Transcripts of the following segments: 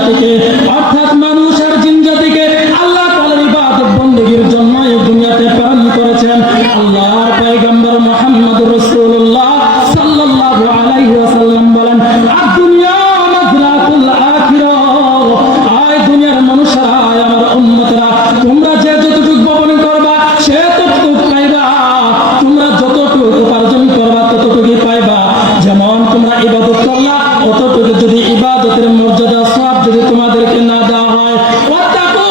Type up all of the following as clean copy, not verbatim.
জাতিকে অর্থাৎ মানুষ আর জিন জাতিকে আল্লাহ তাআলার ইবাদত বندگির জন্য এই দুনিয়াতে প্রেরণ করেছেন। আল্লাহর পয়গম্বর মুহাম্মদুর রাসূলুল্লাহ সাল্লাল্লাহু আলাইহি ওয়াসাল্লাম বলেন, আদ-দুনিয়া মাযরাতুল আখিরাহ। আয় দুনিয়ার মানুষরা, আমার উম্মতরা, তোমরা যে যতটুকু বপন করবা সে ততটুকু পাইবা। তোমরা যতটুকু উপার্জন করবা ততটুকুই পাইবা। যেমন তোমরা ইবাদত করলা, অতটুকু যদি ইবাদতের মর্যাদা সওয়াব যদি তোমাদেরকে না দেওয়া হয়, ওয়াত্তাকু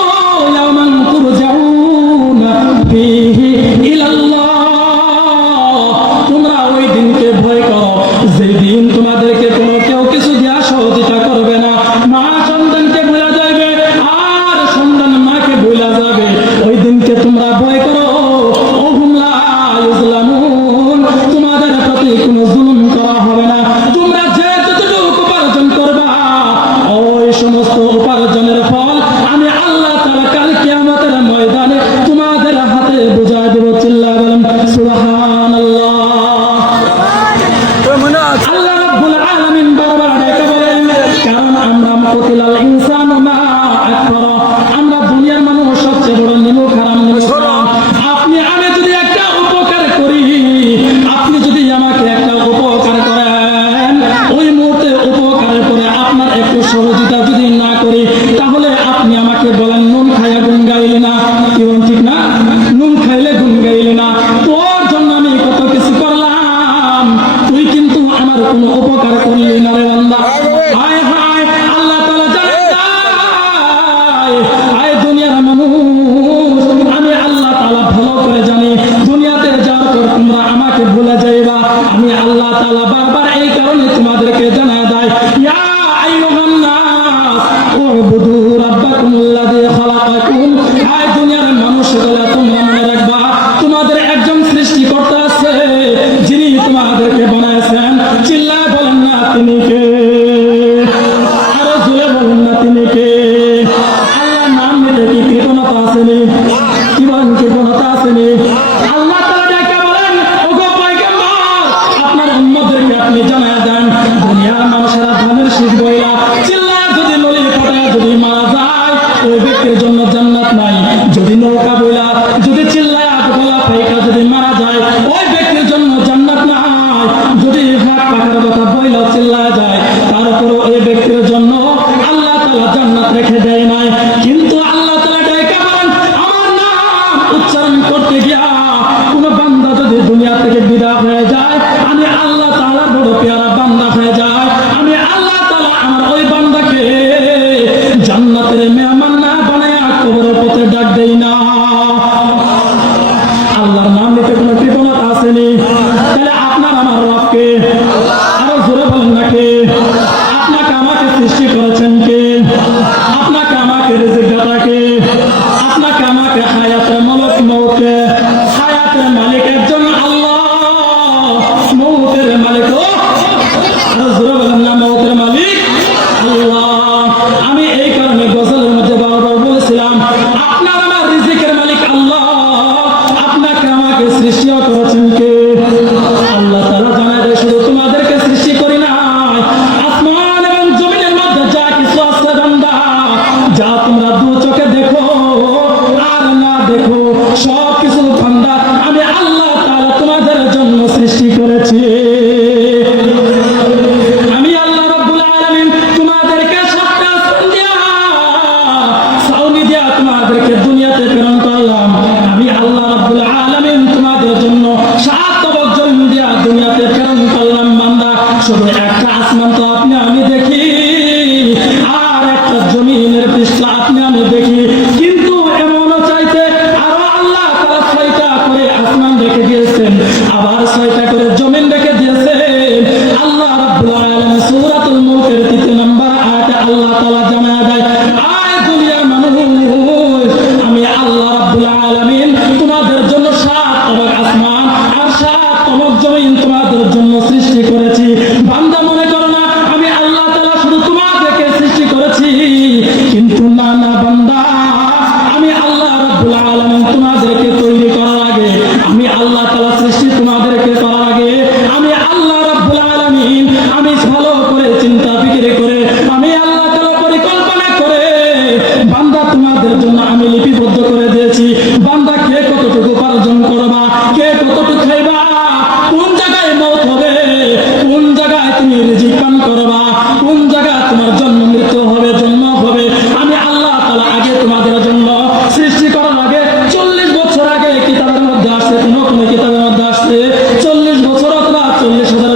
ইয়াওমান তুরজাউনা ফীহি ইলাল্লাহ। তোমরা ওই দিনকে ভয় করো যেই দিন তোমাদেরকে কোনো কেউ কিছু দেওয়া সহযোগিতা করবে না। মা সন্তানকে ভুলে যাবে আর সন্তান মাকে ভুলে যাবে। ওই দিনকে তোমরা ভয় করো। ওহুম লা ইউজলামুন, তোমাদের প্রতি কোনো জুলুম করা হবে না। তোমরা যে যতটুকু উপার্জন করবা ওই সমস্ত উপার্জনের ফল আমি আল্লাহ তাআলা কাল কিয়ামতের ময়দানে তোমাদের হাতে বুঝায় দেব। চিল্লায় বলেন সুবহানাল্লাহ। আল্লাহ রাব্বুল আলামিন বারবার ডেকে বলেন, কারণ আমরা কুতিলাল ইনসানু মা আকফারা, আমরা দুনিয়ার মানুষ সবচেয়ে বড় নিমুখ হারাম নিমুখ। আপনি আমি যদি একটা উপকার করি, আপনি যদি আমাকে একটা উপকার করেন, ওই মুহূর্তে উপকারের পরে আপনার একটু সহযোগিতা যদি না করি, তাহলে আপনি আমাকে বলেন নুন খাইয়া গুণ গাইলে না। কি বলেন, ঠিক না? নুন খাইলে গুণ গাইলে না। তোর জন্য আমি কত কিছু করলাম, তুই কিন্তু আমার কোনো উপকার করলি না রে বান্দা। হায় হায়, আল্লাহ তাআলা জানেন আয় দুনিয়ার মানুষ, আমি আল্লাহ তাআলা ভালো করে জানি দুনিয়াতে যাওয়ার পর তোমরা আমাকে ভুলে যাইবা। আমি আল্লাহ তাআলা বারবার এই কারণে তোমাদেরকে জানায় দেয়, ইয়া আইয়ুহান নাস উবুদু রাব্বাকুমুল্লাযী খালাকাকুম। আয় দুনিয়ার মানুষগুলো, তোমরা মনে রাখবা তোমাদের একজন সৃষ্টিকর্তা আছে যিনি তোমাদেরকে বানাইছেন। চিল্লায় বলেন না তিনি কে? আরো জোরে বলেন না তিনি কে? আল্লাহর নাম নিতে কি কৃপণতা আসেনি? কি বলেন, কৃপণতা আসেনি? আল্লাহ তাআলা ডেকে বলেন, ওগো পয়গম্বর, আপনার উম্মতদেরকে আপনি জানায় দেন দুনিয়ার মানুষেরা ধানের শীষ বইলা চিল্লায় যদি নলি ফোটায় যদি মারা যায়, ওই ব্যক্তির জন্য জান্নাত নাই। যদি নৌকা বইলা যদি চিল্লায় আটগলা ফাইকা যদি মারা যায়, ওই ব্যক্তির জন্য জান্নাত নাই। যদি হাত পাখার কথা বইলা চিল্লায় যায়, তারপর ওই ব্যক্তির জন্য আল্লাহ তাআলা জান্নাত রেখে দেয় নাই। কিন্তু আল্লাহ তাআলা ডেকে বলেন, আমার নাম উচ্চারণ করতে গিয়া কোন বান্দা যদি দুনিয়া থেকে বিদায় হয়ে যায়, আমি আল্লাহ তাআলা বড় পেয়ারা বান্দা হয়ে যায়, আমি আল্লাহ তাআলা আমার ওই বান্দাকে জান্নাতের মেহমান না বানায়া কবরের পথে ডাক দেই না। আল্লাহর নাম নিতে কোনো কৃপণতা আসেনি। তাহলে আপনার আমার রবকে আরো জোরে বলেন না কে? আপনাকে আমাকে সৃষ্টি করেছেন কে? আপনাকে আমাকে রিজিক দাতা কে? আপনাকে আমাকে হায়াতের মালিক মওতে হায়াতের মালিক একজন আল্লাহ, মওতের মালিক আরো জোরে বলেন না, মওতের মালিক আল্লাহ। আমি এই কারণে গজলের মধ্যে বারবার বলেছিলাম, আপনার আমার রিজিকের মালিক আল্লাহ, আপনাকে আমাকে সৃষ্টিও করেছেন কে? আল্লাহ তাআলা জানায় দেয়, শুধু তোমাদেরকে সৃষ্টি করি নাই, আসমান এবং জমিনের মধ্যে যা কিছু আছে বান্দা, যা তোমরা দু চোখে দেখো আর না দেখো, সব কিছু বান্দা আমি আল্লাহ তাআলা তোমাদের জন্য সৃষ্টি করেছি। আমি আল্লাহ রাব্বুল আলামিন তোমাদেরকে সাতটা সাউনি দিয়া তোমাদেরকে দুনিয়াতে প্রেরণ করলাম। আমি আল্লাহ রাব্বুল আলামিন তোমাদের জন্য 7 তবক জমিন দিয়া দুনিয়াতে প্রেরণ করলাম বান্দা। শুধু একটা আসমান তো আপনি আমি দেখি, আর একটা জমিনের পৃষ্ঠ আপনি আমি দেখি, কিন্তু এমনও চাইতে আরো আল্লাহ তাআলা 6টা করে আসমান রেখে দিয়েছেন, আবার 6টা করে জমিন রেখে দিয়েছেন। আল্লাহ রাব্বুল আলামিন সূরাতুল মুলকের 3 নম্বর আয়াতে আল্লাহ তাআলা জানায় দেয়, আয় দুনিয়ার মানুষ, আমি আল্লাহ রাব্বুল আলামিন তোমাদের জন্য 7 তবক আসমান আর 7 তবক জমিন তোমাদের জন্য সৃষ্টি করেছি। বান্দা মনে করো না আমি আল্লাহ তাআলা শুধু তোমাদেরকে সৃষ্টি করেছি, কিন্তু না না বান্দা, আমি আল্লাহ রাব্বুল আলামিন তোমাদেরকে তৈরি করার আগে, আমি আল্লাহ তাআলা সৃষ্টি তোমাদেরকে করার আগে, আমি আল্লাহ রাব্বুল আলামিন আমি ভালো করে চিন্তা ফিকির করে আমি আল্লাহ তাআলা পরিকল্পনা খাইবা, কোন জায়গায় মওত হবে, কোন জায়গায় তুমি রিজিক পান করবা, কোন জায়গায় তোমার জন্ম মৃত্যু হবে, জন্ম হবে, আমি আল্লাহ তাআলা আগে তোমাদের জন্য সৃষ্টি করার আগে 40 বছর আগে কিতাবের মধ্যে আসছে, কোন কিতাবের মধ্যে আসছে 40 বছর অথবা 40,000